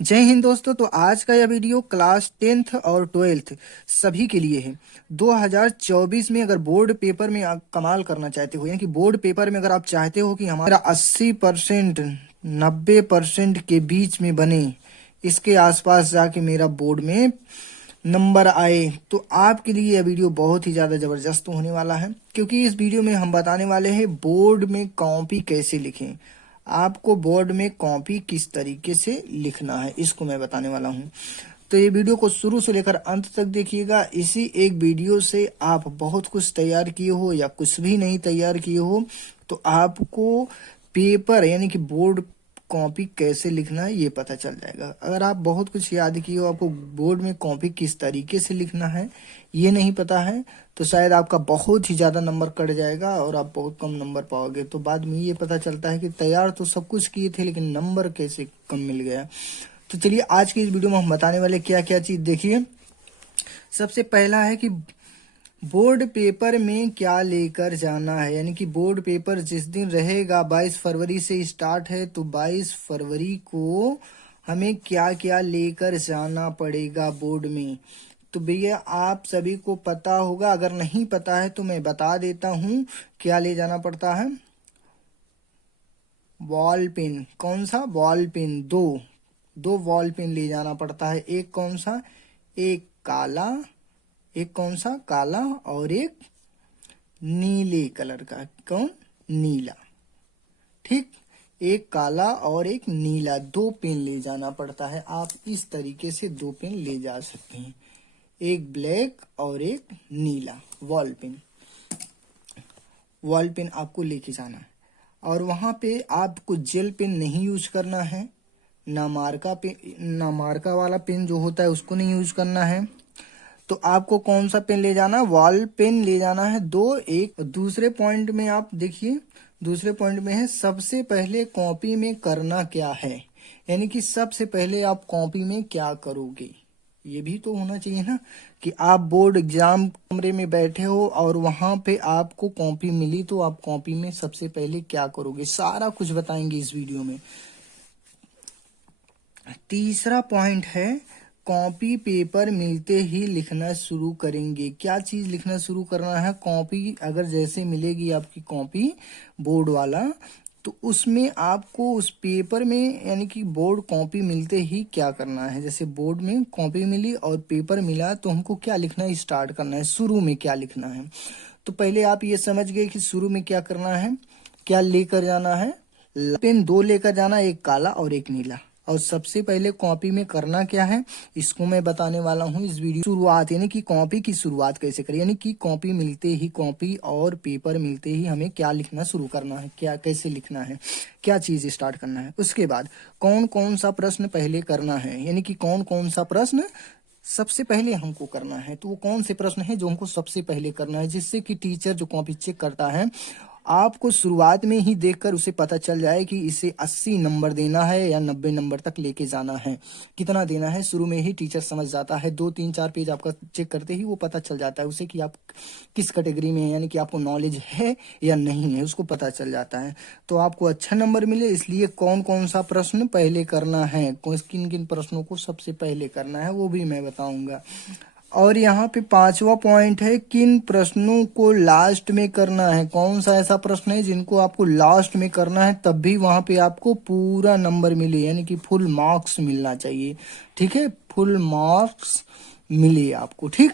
जय हिंद दोस्तों। तो आज का यह वीडियो क्लास 10th और 12th सभी के लिए है। 2024 में अगर बोर्ड पेपर में आप कमाल करना चाहते हो, यानी कि बोर्ड पेपर में अगर आप चाहते हो कि हमारा 80% 90% के बीच में बने, इसके आसपास जाके मेरा बोर्ड में नंबर आए, तो आपके लिए यह वीडियो बहुत ही ज़्यादा ज़बरदस्त होने वाला है। क्योंकि इस वीडियो में हम बताने वाले हैं बोर्ड में कॉपी कैसे लिखें। आपको बोर्ड में कॉपी किस तरीके से लिखना है, इसको मैं बताने वाला हूँ। तो ये वीडियो को शुरू से लेकर अंत तक देखिएगा। इसी एक वीडियो से आप बहुत कुछ तैयार किए हो या कुछ भी नहीं तैयार किए हो, तो आपको पेपर यानी कि बोर्ड कॉपी कैसे लिखना है ये पता चल जाएगा। अगर आप बहुत कुछ याद किए हो, आपको बोर्ड में कॉपी किस तरीके से लिखना है ये नहीं पता है, तो शायद आपका बहुत ही ज़्यादा नंबर कट जाएगा और आप बहुत कम नंबर पाओगे। तो बाद में ये पता चलता है कि तैयार तो सब कुछ किए थे लेकिन नंबर कैसे कम मिल गया। तो चलिए आज की इस वीडियो में हम बताने वाले क्या क्या चीज़ देखिए। सबसे पहला है कि बोर्ड पेपर में क्या लेकर जाना है, यानी कि बोर्ड पेपर जिस दिन रहेगा 22 फरवरी से स्टार्ट है, तो 22 फरवरी को हमें क्या क्या लेकर जाना पड़ेगा बोर्ड में। तो भैया आप सभी को पता होगा, अगर नहीं पता है तो मैं बता देता हूँ क्या ले जाना पड़ता है। Ball pen. कौन सा? Ball pen. दो दो बॉल पेन ले जाना पड़ता है। एक कौन सा? एक काला। एक कौन सा? काला। और एक नीले कलर का। कौन? नीला। ठीक। एक काला और एक नीला, दो पेन ले जाना पड़ता है। आप इस तरीके से दो पेन ले जा सकते हैं, एक ब्लैक और एक नीला वॉल पेन। वॉल पेन आपको लेके जाना है। और वहां पे आपको जेल पेन नहीं यूज करना है, ना मार्का पेन, ना मार्का वाला पेन जो होता है उसको नहीं यूज करना है। तो आपको कौन सा पेन ले जाना? वॉल पेन ले जाना है दो। एक दूसरे पॉइंट में आप देखिए, दूसरे पॉइंट में है सबसे पहले कॉपी में करना क्या है, यानी कि सबसे पहले आप कॉपी में क्या करोगे, ये भी तो होना चाहिए ना। कि आप बोर्ड एग्जाम कमरे में बैठे हो और वहां पे आपको कॉपी मिली, तो आप कॉपी में सबसे पहले क्या करोगे, सारा कुछ बताएंगे इस वीडियो में। तीसरा पॉइंट है कॉपी पेपर मिलते ही लिखना शुरू करेंगे। क्या चीज लिखना शुरू करना है? कॉपी अगर जैसे मिलेगी आपकी कॉपी बोर्ड वाला, तो उसमें आपको उस पेपर में यानी कि बोर्ड कॉपी मिलते ही क्या करना है। जैसे बोर्ड में कॉपी मिली और पेपर मिला, तो हमको क्या लिखना स्टार्ट करना है, शुरू में क्या लिखना है। तो पहले आप ये समझ गए कि शुरू में क्या करना है, क्या लेकर जाना है। पेन दो लेकर जाना, एक काला और एक नीला। और सबसे पहले कॉपी में करना क्या है, इसको मैं बताने वाला हूँ इस वीडियो। शुरुआत यानी कि कॉपी की शुरुआत कैसे करें, यानी कि कॉपी मिलते ही, कॉपी और पेपर मिलते ही हमें क्या लिखना शुरू करना है, क्या कैसे लिखना है, क्या चीज स्टार्ट करना है। उसके बाद कौन कौन सा प्रश्न पहले करना है, यानी कि कौन कौन सा प्रश्न सबसे पहले हमको करना है। तो वो कौन से प्रश्न है जो हमको सबसे पहले करना है, जिससे कि टीचर जो कॉपी चेक करता है आपको शुरुआत में ही देखकर उसे पता चल जाए कि इसे 80 नंबर देना है या 90 नंबर तक लेके जाना है। कितना देना है शुरू में ही टीचर समझ जाता है। 2 3 4 पेज आपका चेक करते ही वो पता चल जाता है उसे कि आप किस कैटेगरी में हैं, यानी कि आपको नॉलेज है या नहीं है, उसको पता चल जाता है। तो आपको अच्छा नंबर मिले, इसलिए कौन कौन सा प्रश्न पहले करना है, किन किन प्रश्नों को सबसे पहले करना है, वो भी मैं बताऊंगा। और यहाँ पे पांचवा पॉइंट है किन प्रश्नों को लास्ट में करना है। कौन सा ऐसा प्रश्न है जिनको आपको लास्ट में करना है, तब भी वहां पे आपको पूरा नंबर मिले, यानी कि फुल मार्क्स मिलना चाहिए। ठीक है, फुल मार्क्स मिले आपको। ठीक।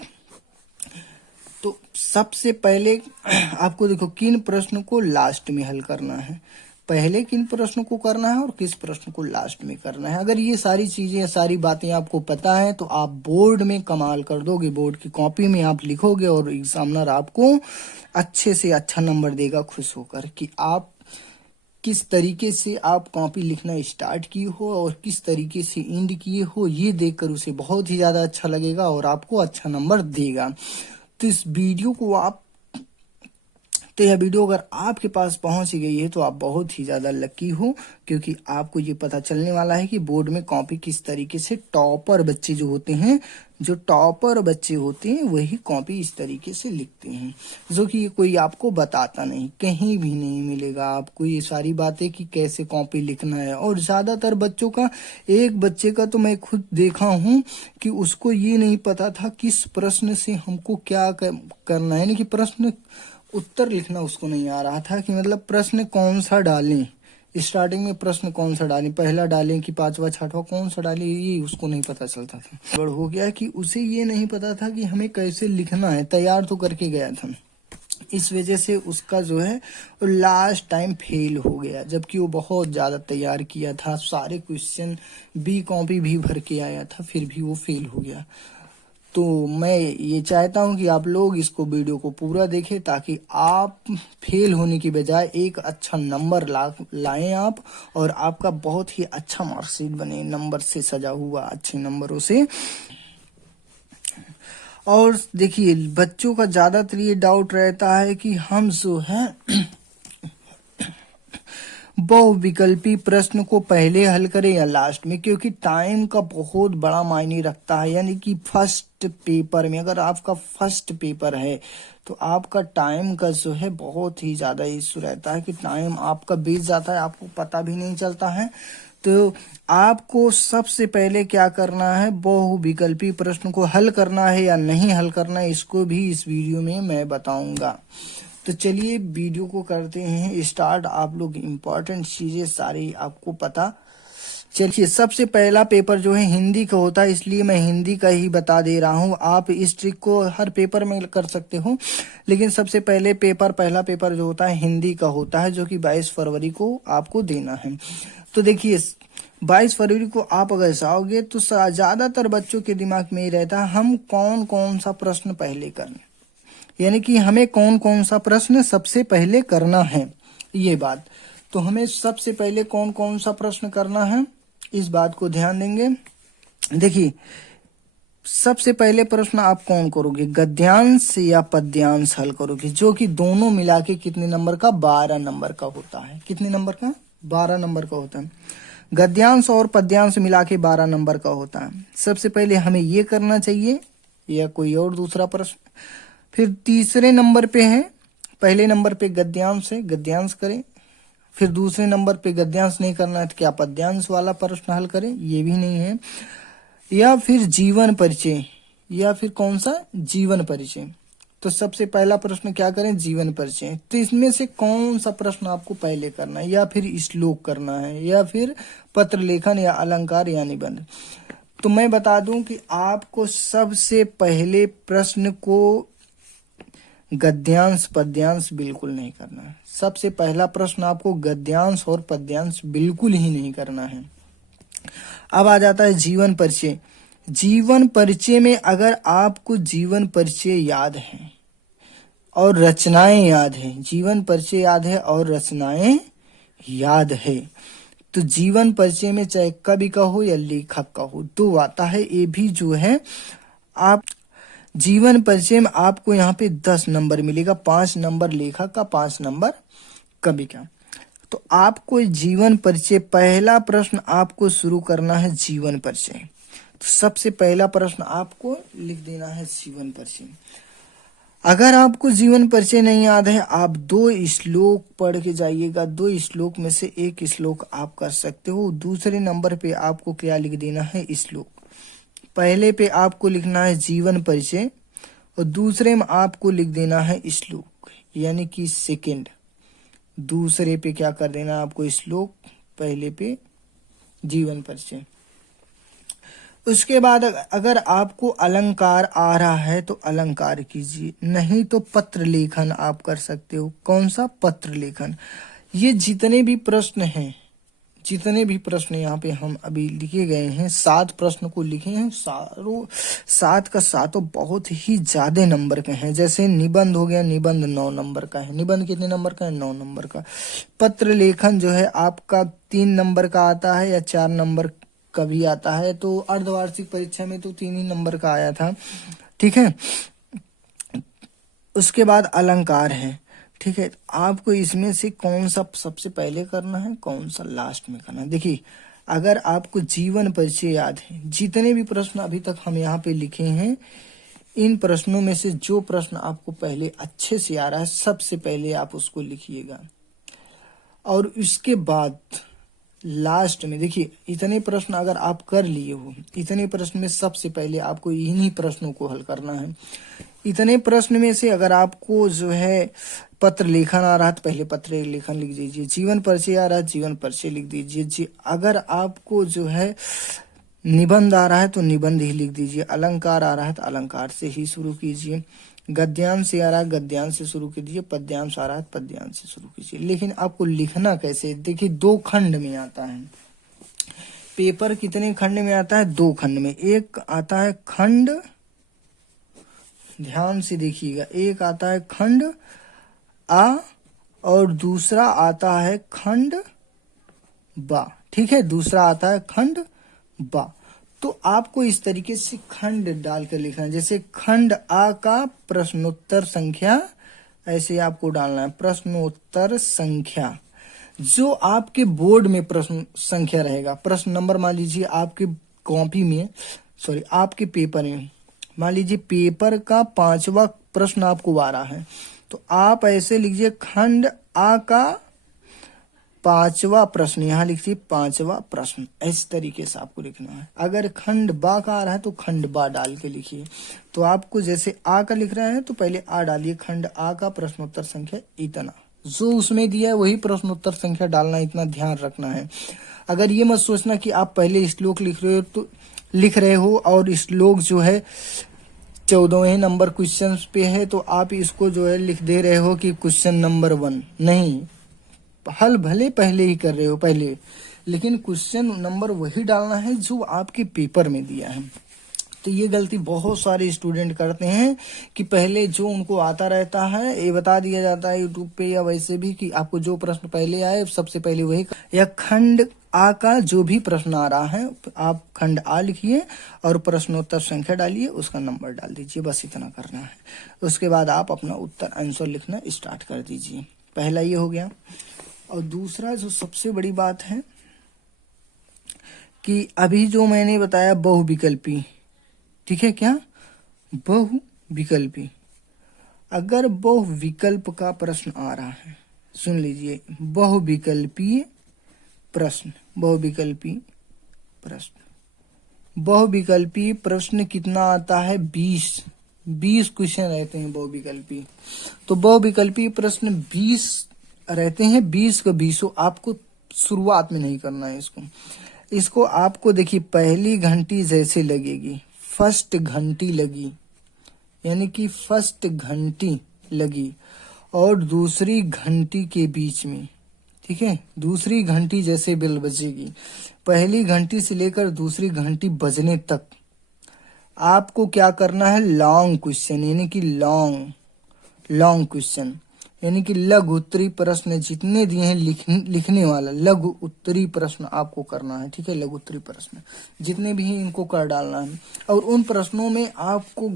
तो सबसे पहले आपको देखो किन प्रश्न को लास्ट में हल करना है, पहले किन प्रश्न को करना है और किस प्रश्न को लास्ट में करना है। अगर ये सारी चीजें, सारी बातें आपको पता है, तो आप बोर्ड में कमाल कर दोगे। बोर्ड की कॉपी में आप लिखोगे और एग्जामिनर आपको अच्छे से अच्छा नंबर देगा, खुश होकर कि आप किस तरीके से आप कॉपी लिखना स्टार्ट किए हो और किस तरीके से एंड किए हो, ये देखकर उसे बहुत ही ज्यादा अच्छा लगेगा और आपको अच्छा नंबर देगा। तो इस वीडियो को आप तो यह वीडियो अगर आपके पास पहुंच गई है तो आप बहुत ही ज्यादा लकी हो, क्योंकि आपको ये पता चलने वाला है कि बोर्ड में कॉपी किस तरीके से टॉपर बच्चे जो होते हैं, जो टॉपर बच्चे होते हैं वही कॉपी इस तरीके से लिखते हैं, जो कि कोई आपको बताता नहीं, कहीं भी नहीं मिलेगा आपको ये सारी बातें कि कैसे कॉपी लिखना है। और ज्यादातर बच्चों का, एक बच्चे का तो मैं खुद देखा हूँ कि उसको ये नहीं पता था किस प्रश्न से हमको क्या करना है, यानी कि प्रश्न उत्तर लिखना उसको नहीं आ रहा था कि मतलब प्रश्न कौन सा डालें, स्टार्टिंग में प्रश्न कौन सा डालें, पहला डालें कि पांचवा छठवा कौन सा डालें, ये उसको नहीं पता चलता था। बड़ हो गया कि उसे ये नहीं पता था कि हमें कैसे लिखना है, तैयार तो करके गया था, इस वजह से उसका जो है लास्ट टाइम फेल हो गया, जबकि वो बहुत ज्यादा तैयार किया था, सारे क्वेश्चन बी कॉपी भी भर के आया था, फिर भी वो फेल हो गया। तो मैं ये चाहता हूं कि आप लोग इसको वीडियो को पूरा देखें, ताकि आप फेल होने की बजाय एक अच्छा नंबर लाएं आप, और आपका बहुत ही अच्छा मार्कशीट बने नंबर से सजा हुआ, अच्छे नंबरों से। और देखिए बच्चों का ज्यादातर ये डाउट रहता है कि हम जो है बहुविकल्पी प्रश्न को पहले हल करें या लास्ट में, क्योंकि टाइम का बहुत बड़ा मायने रखता है। यानी कि फर्स्ट पेपर में, अगर आपका फर्स्ट पेपर है तो आपका टाइम का जो है बहुत ही ज्यादा इशू रहता है कि टाइम आपका बीत जाता है, आपको पता भी नहीं चलता है। तो आपको सबसे पहले क्या करना है, बहुविकल्पी प्रश्न को हल करना है या नहीं हल करना है, इसको भी इस वीडियो में मैं बताऊंगा। तो चलिए वीडियो को करते हैं स्टार्ट। आप लोग इम्पोर्टेंट चीजें सारी आपको पता। चलिए सबसे पहला पेपर जो है हिंदी का होता है, इसलिए मैं हिंदी का ही बता दे रहा हूँ। आप इस ट्रिक को हर पेपर में कर सकते हो, लेकिन सबसे पहले पहला पेपर जो होता है हिंदी का होता है, जो कि 22 फरवरी को आपको देना है। तो देखिए 22 फरवरी को आप अगर जाओगे तो ज्यादातर बच्चों के दिमाग में ही रहता है हम कौन कौन सा प्रश्न पहले करें, यानी कि हमें कौन कौन सा प्रश्न सबसे पहले करना है, ये बात। तो हमें सबसे पहले कौन कौन सा प्रश्न करना है, इस बात को ध्यान देंगे। देखिए सबसे पहले प्रश्न आप कौन करोगे, गद्यांश या पद्यांश हल करोगे, जो कि दोनों मिला के कितने नंबर का, 12 नंबर का होता है। कितने नंबर का, 12 नंबर का होता है। गद्यांश और पद्यांश मिला के 12 नंबर का होता है। सबसे पहले हमें ये करना चाहिए, या कोई और दूसरा प्रश्न। फिर तीसरे नंबर पे है, पहले नंबर पे गद्यांश है, गद्यांश करें। फिर दूसरे नंबर पे गद्यांश नहीं करना है तो क्या पद्यांश वाला प्रश्न हल करें, ये भी नहीं है। या फिर जीवन परिचय, या फिर कौन सा, जीवन परिचय। तो सबसे पहला प्रश्न क्या करें, जीवन परिचय। तो इसमें से कौन सा प्रश्न आपको पहले करना है, या फिर श्लोक करना है, या फिर पत्र लेखन, या अलंकार, या निबंध। तो मैं बता दूं कि आपको सबसे पहले प्रश्न को गद्यांश पद्यांश बिल्कुल नहीं करना है। सबसे पहला प्रश्न आपको गद्यांश और पद्यांश बिल्कुल ही नहीं करना है। अब आ जाता है जीवन परिचय। जीवन परिचय में अगर आपको जीवन परिचय याद है और रचनाएं याद है, जीवन परिचय याद है और रचनाएं याद है, तो जीवन परिचय में चाहे कवि का हो या लेखक का हो, तो आता है ये भी जो है। आप जीवन परिचय में आपको यहाँ पे 10 नंबर मिलेगा, 5 नंबर लेखक का, 5 नंबर कवि का। तो आपको जीवन परिचय, पहला प्रश्न आपको शुरू करना है जीवन परिचय। तो सबसे पहला प्रश्न आपको लिख देना है जीवन परिचय। अगर आपको जीवन परिचय नहीं याद है, आप 2 श्लोक पढ़ के जाइएगा, 2 श्लोक में से एक श्लोक आप कर सकते हो। दूसरे नंबर पे आपको क्या लिख देना है, श्लोक। पहले पे आपको लिखना है जीवन परिचय और दूसरे में आपको लिख देना है श्लोक, यानी कि सेकंड। दूसरे पे क्या कर देना आपको, श्लोक, पहले पे जीवन परिचय। उसके बाद अगर आपको अलंकार आ रहा है तो अलंकार कीजिए, नहीं तो पत्र लेखन आप कर सकते हो। कौन सा, पत्र लेखन। ये जितने भी प्रश्न हैं, जितने भी प्रश्न यहाँ पे हम अभी लिखे गए हैं, 7 प्रश्न को लिखे हैं, सारों 7 का 7 बहुत ही ज्यादा नंबर के हैं। जैसे निबंध हो गया, निबंध 9 नंबर का है। निबंध कितने नंबर का है, 9 नंबर का। पत्र लेखन जो है आपका 3 नंबर का आता है या 4 नंबर का भी आता है। तो अर्धवार्षिक परीक्षा में तो 3 ही नंबर का आया था, ठीक है। उसके बाद अलंकार है, ठीक है, आपको इसमें से कौन सा सबसे पहले करना है, कौन सा लास्ट में करना है। देखिए, अगर आपको जीवन परिचय याद है, जितने भी प्रश्न अभी तक हम यहाँ पे लिखे हैं, इन प्रश्नों में से जो प्रश्न आपको पहले अच्छे से आ रहा है, सबसे पहले आप उसको लिखिएगा। और इसके बाद लास्ट में देखिए, इतने प्रश्न अगर आप कर लिए हो, इतने प्रश्न में सबसे पहले आपको इन्हीं प्रश्नों को हल करना है। इतने प्रश्न में से अगर आपको जो है पत्र लेखन आ रहा है तो पहले पत्र लेखन लिख दीजिए, जीवन परिचय आ रहा है जीवन परिचय लिख दीजिए, अगर आपको जो है निबंध आ रहा है तो निबंध ही लिख दीजिए, अलंकार आ रहा है तो अलंकार से ही शुरू कीजिए, गद्यांश से आ रहा है गद्यांश से शुरू कीजिए, पद्यांश आ रहा है पद्यांश से शुरू कीजिए। लेकिन आपको लिखना कैसे, देखिए 2 खंड में आता है पेपर। कितने खंड में आता है, 2 खंड में। एक आता है खंड, ध्यान से देखिएगा, एक आता है खंड आ और दूसरा आता है खंड बा। ठीक है, दूसरा आता है खंड बा। तो आपको इस तरीके से खंड डालकर लिखना है, जैसे खंड आ का प्रश्नोत्तर संख्या, ऐसे आपको डालना है प्रश्नोत्तर संख्या, जो आपके बोर्ड में प्रश्न संख्या रहेगा। प्रश्न नंबर मान लीजिए आपके कॉपी में, सॉरी आपके पेपर में, मान लीजिए पेपर का 5वां प्रश्न आपको आ रहा है, तो आप ऐसे लिखिए खंड आ का 5वां प्रश्न, यहाँ लिखिए 5वां प्रश्न। इस तरीके से आपको लिखना है। अगर खंड बा का आ रहा है तो खंड बा डाल के लिखिए। तो आपको जैसे आ का लिख रहा है तो पहले आ डालिए, खंड आ का प्रश्नोत्तर संख्या इतना, जो उसमें दिया है वही प्रश्नोत्तर संख्या डालना, इतना ध्यान रखना है। अगर ये मत सोचना कि आप पहले श्लोक लिख रहे हो और श्लोक जो है 14वें नंबर क्वेश्चन पे है तो आप इसको जो है लिख दे रहे हो कि क्वेश्चन नंबर 1। नहीं, हल भले पहले ही कर रहे हो पहले, लेकिन क्वेश्चन नंबर वही डालना है जो आपके पेपर में दिया है। तो ये गलती बहुत सारे स्टूडेंट करते हैं कि पहले जो उनको आता रहता है ये बता दिया जाता है यूट्यूब पे या वैसे भी कि आपको जो प्रश्न पहले आए सबसे पहले वही, या खंड आ का जो भी प्रश्न आ रहा है आप खंड आ लिखिए और प्रश्नोत्तर संख्या डालिए, उसका नंबर डाल दीजिए, बस इतना करना है। उसके बाद आप अपना उत्तर आंसर लिखना स्टार्ट कर दीजिए। पहला ये हो गया। और दूसरा जो सबसे बड़ी बात है कि अभी जो मैंने बताया बहुविकल्पी, ठीक है क्या, बहुविकल्पी, अगर बहुविकल्प का प्रश्न आ रहा है, सुन लीजिए, बहुविकल्पीय प्रश्न, बहुविकल्पी प्रश्न, बहुविकल्पी प्रश्न कितना आता है, 20 क्वेश्चन रहते हैं बहुविकल्पी। तो बहुविकल्पी प्रश्न 20 रहते हैं, 20 का 20 आपको शुरुआत में नहीं करना है। इसको आपको देखिए पहली घंटी जैसे लगेगी, फर्स्ट घंटी लगी, यानी कि फर्स्ट घंटी लगी और दूसरी घंटी के बीच में, ठीक है, दूसरी घंटी जैसे बेल बजेगी, पहली घंटी से लेकर दूसरी घंटी बजने तक आपको क्या करना है, लॉन्ग क्वेश्चन, यानी कि लॉन्ग क्वेश्चन, यानी कि लघु उत्तरी प्रश्न जितने दिए हैं लिखने वाला लघु उत्तरी प्रश्न आपको करना है। ठीक है, लघु उत्तरी प्रश्न जितने भी हैं इनको कर डालना है। और उन प्रश्नों में आपको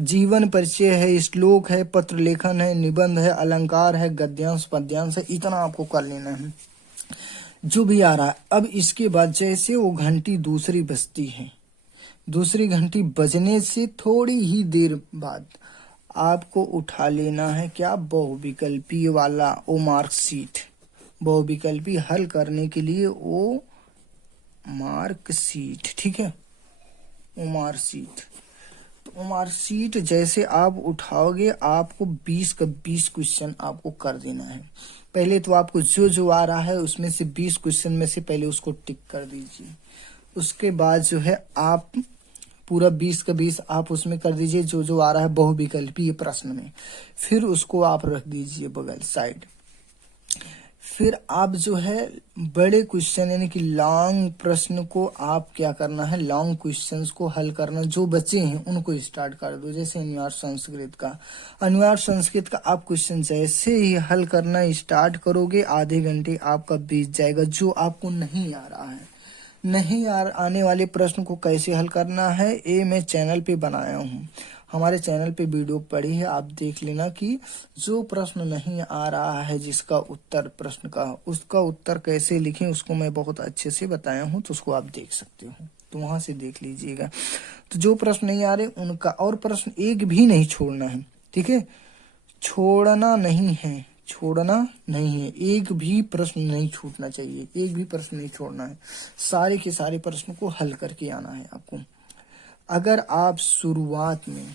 जीवन परिचय है, श्लोक है, पत्र लेखन है, निबंध है, अलंकार है, गद्यांश पद्यांश है, इतना आपको कर लेना है जो भी आ रहा है। अब इसके बाद जैसे वो घंटी दूसरी बजती है, दूसरी घंटी बजने से थोड़ी ही देर बाद आपको उठा लेना है क्या, बहुविकल्पी वाला ओ मार्कशीट, बहुविकल्पी हल करने के लिए ओ मार्कशीट। ठीक है, ओ मार्कशीट, तो ओ मार्कशीट जैसे आप उठाओगे आपको 20 का 20 क्वेश्चन आपको कर देना है। पहले तो आपको जो जो आ रहा है उसमें से 20 क्वेश्चन में से पहले उसको टिक कर दीजिए। उसके बाद जो है आप पूरा 20 का 20 आप उसमें कर दीजिए जो जो आ रहा है बहुविकल्पीय प्रश्न में, फिर उसको आप रख दीजिए बगल साइड। फिर आप जो है बड़े क्वेश्चन यानी कि लॉन्ग प्रश्न को आप क्या करना है, लॉन्ग क्वेश्चंस को हल करना, जो बचे हैं उनको स्टार्ट कर दो। जैसे अनिवार्य संस्कृत का आप क्वेश्चन जैसे ही हल करना स्टार्ट करोगे आधे घंटे आपका बीत जाएगा। जो आपको नहीं आ रहा है, नहीं आने वाले प्रश्न को कैसे हल करना है ये मैं चैनल पे बनाया हूँ, हमारे चैनल पे वीडियो पड़ी है, आप देख लेना कि जो प्रश्न नहीं आ रहा है जिसका उत्तर प्रश्न का, उसका उत्तर कैसे लिखें उसको मैं बहुत अच्छे से बताया हूँ, तो उसको आप देख सकते हो, तो वहां से देख लीजिएगा। तो जो प्रश्न नहीं आ रहे उनका, और प्रश्न एक भी नहीं छोड़ना है, ठीक है, छोड़ना नहीं है, छोड़ना नहीं है, एक भी प्रश्न नहीं छूटना चाहिए, एक भी प्रश्न नहीं छोड़ना है, सारे के सारे प्रश्न को हल करके आना है आपको। अगर आप शुरुआत में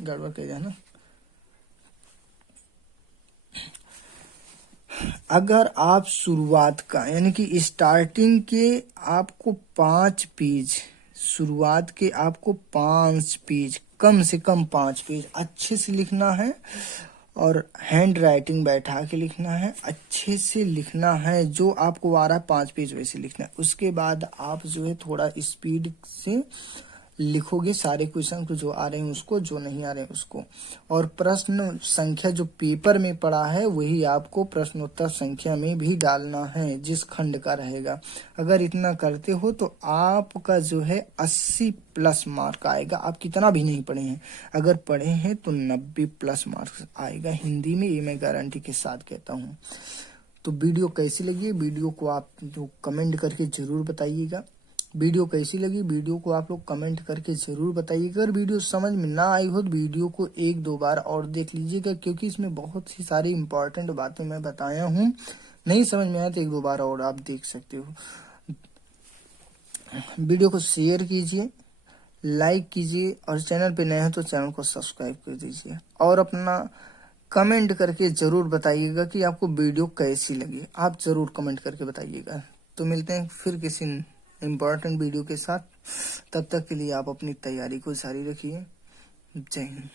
गड़बड़ कर जाए ना, अगर आप शुरुआत का यानी कि स्टार्टिंग के आपको 5 पेज, शुरुआत के आपको 5 पेज, कम से कम 5 पेज अच्छे से लिखना है, और हैंड राइटिंग बैठा के लिखना है, अच्छे से लिखना है, जो आपको आ रहा है 5 पेज वैसे लिखना है। उसके बाद आप जो है थोड़ा स्पीड से लिखोगे सारे क्वेश्चन को, जो आ रहे हैं उसको, जो नहीं आ रहे हैं उसको, और प्रश्न संख्या जो पेपर में पड़ा है वही आपको प्रश्नोत्तर संख्या में भी डालना है, जिस खंड का रहेगा। अगर इतना करते हो तो आपका जो है 80 प्लस मार्क आएगा। आप कितना भी नहीं पढ़े हैं, अगर पढ़े हैं तो 90 प्लस मार्क्स आएगा हिंदी में, ये मैं गारंटी के साथ कहता हूँ। तो वीडियो कैसी लगी, वीडियो को आप जो कमेंट करके जरूर बताइएगा। वीडियो कैसी लगी, वीडियो को आप लोग कमेंट करके जरूर बताइएगा। अगर वीडियो समझ में ना आई हो तो वीडियो को 1-2 बार और देख लीजिएगा, क्योंकि इसमें बहुत सी सारी इंपॉर्टेंट बातें मैं बताया हूँ। नहीं समझ में आया तो 1-2 बार और आप देख सकते हो। वीडियो को शेयर कीजिए, लाइक कीजिए, और चैनल पे नए हैं तो चैनल को सब्सक्राइब कर दीजिए, और अपना कमेंट करके जरूर बताइएगा कि आपको वीडियो कैसी लगी, आप जरूर कमेंट करके बताइएगा। तो मिलते हैं फिर किसी इम्पोर्टेंट वीडियो के साथ, तब तक के लिए आप अपनी तैयारी को जारी रखिए। जय हिंद।